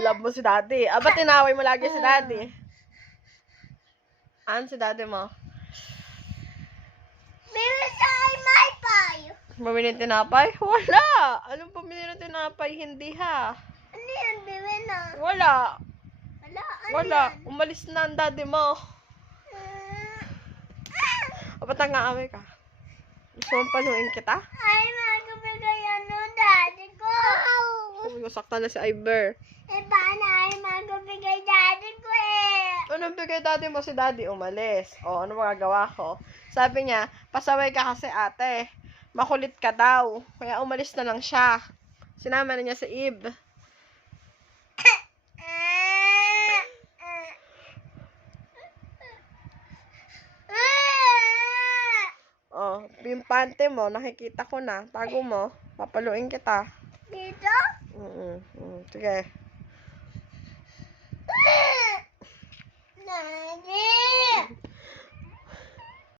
love mo si daddy. Ba't tinaway mo lagi si daddy? Ano si daddy mo? Bibili sa Maypay. Bumili ng tinapay? Wala! Anong pumili ng tinapay? Hindi ha. Ano yan? Bibili na. Wala. Wala. Ano Wala. yan? Umalis na ang daddy mo. Ba't nang-aaway ka? Gusto mong paluin kita? Ay, magkabigay ano, daddy ko. Uy, sakta na si Iver. Paano ay magkabigay daddy ko Anong bigay daddy mo? Si daddy umalis. O, ano magagawa ko? Sabi niya, pasaway ka kasi ate. Makulit ka daw. Kaya umalis na lang siya. Sinama na niya si Eve. Oh, yung pante mo, nakikita ko na. Tago mo. Papaluin kita. Dito? Sige. Daddy.